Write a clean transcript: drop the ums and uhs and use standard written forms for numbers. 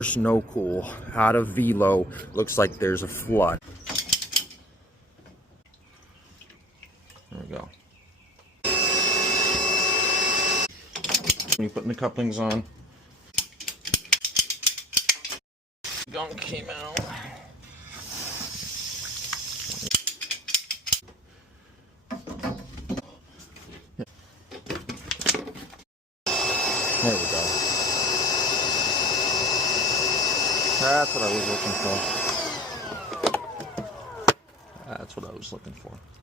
Snow Cool out of Velo. Looks like there's a flood. There we go. You're putting the couplings on. Gunk came out. There we go. That's what I was looking for. That's what I was looking for.